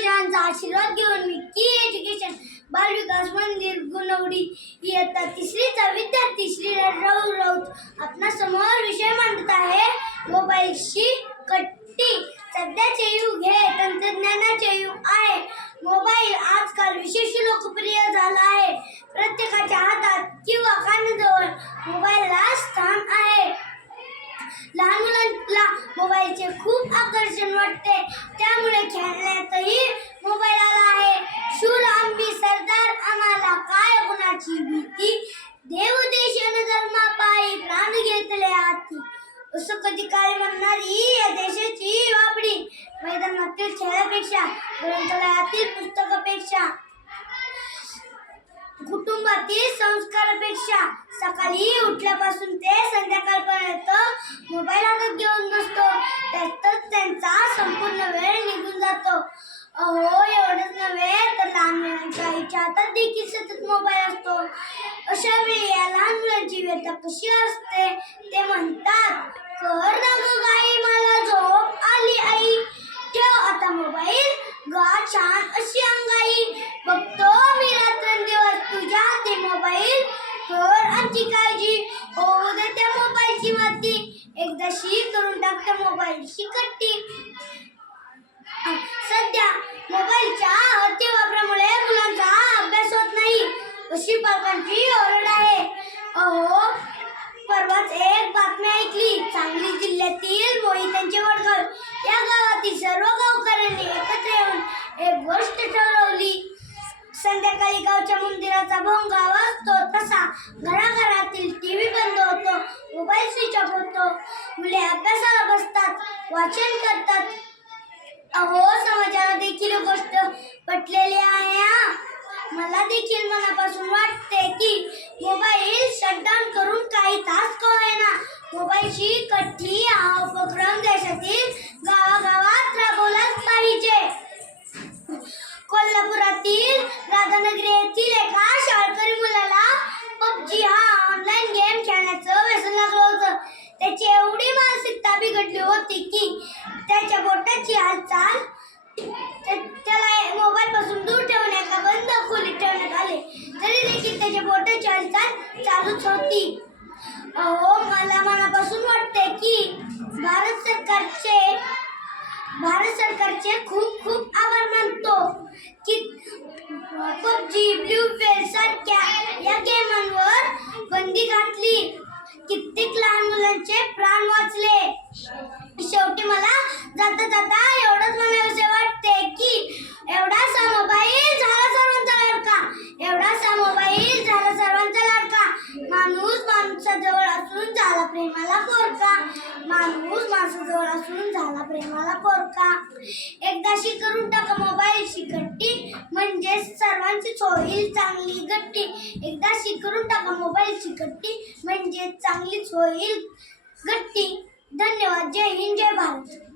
पूर्वजांचा आशीर्वाद घेऊन मी की एज्युकेशन बालविकास मंदिर गुणवडी इयत्ता तिसरीचा विद्यार्थी श्री राऊ राऊत. आपला समोर विषय मांडत आहे मोबाईलशी कट्टी. सध्याचे युग हे तंत्रज्ञानाचे युग आहे. मोबाईल आजकाल विशेष लोकप्रिय झाला आहे. मुलांना मोबाईलचे खूप आकर्षण वाटते. त्यामुळे खेळण्यातही मोबाईल आला आहे. शूर आंबी सरदार आम्हाला काय कोणाची भीती? देव देशान धर्मा पायी प्राण घेतले हाती. असं कधी काय म्हणणारी या देशाची वापडी? मैदानातील खेळापेक्षा ग्रंथालयातील पुस्तकापेक्षा कुटुंबातील संस्कारापेक्षा सकाळी उठल्यापासून ते संध्याकाळपर्यंत मोबाईल हातात घेऊन नसतो त्यातच त्यांचा संपूर्ण वेळ निघून जातो. अहो एवढंच नव्हे तर लहान मुलांच्या आईच्या हातात देखील सतत मोबाईल असतो. अशा वेळी या लहान मुलांची व्यथा कशी असते ते म्हणतात कर ना गाई एकदाशी करून टाक मोबाईल मोबाईलची सध्या मोबाईलच्या अतिवापरामुळे मुलांचा अभ्यास होत नाही. अशी पालकांची ओरड आहे. अहो परवाच एक बातमी ऐकली. सांगली जिल्ह्यातील मोहितांचे वडगाव या गावातील सर्व गावकऱ्यांनी एकत्र येऊन एक गोष्ट ठरवली. संध्याकाळी गावच्या मंदिराचा भोंगा असतो तसा मुले अभ्यासाला बसतात वाचन करतात. अहो समाजाला देखील गोष्ट पटलेली आहे मला देखील मनापासून वाटते की मोबाईल शटडाऊन करून काही तास का होईना मोबाईलची कट्टी हा उपक्रम देशातील गावागावात राबवलाच पाहिजे. कोल्हापुरातील राधानगरी येथील एका हालचाल चालूच होती. अहो मला मनापासून वाटते की भारत सरकारचे भारत सरकारचे खूप खूप आभार मानतो की पबजी ब्ल्यू वेल सारख्या या गेमांवर बंदी घातली कित्येक लहान मुलांचे प्राण वाचले शेवटी मला जाता जाता एवढंच म्हणावंसे वाटते की एवढासा मोबाईल झाला सर्वांचा लाडका एवढासा मोबाईल झाला सर्वांचा लाडका माणूस माणसाजवळ असून झाला प्रेमाला पोरका माणूस माणसाजवळ असून झाला प्रेमाला पोरका एकदा करून टाका मोबाईलची गट्टी म्हणजे सर्वांची होईल चांगली गट्टी. एकदा करून टाका मोबाईलची गट्टी म्हणजे चांगलीच होईल गट्टी. धन्यवाद. जय हिंद जय भारत.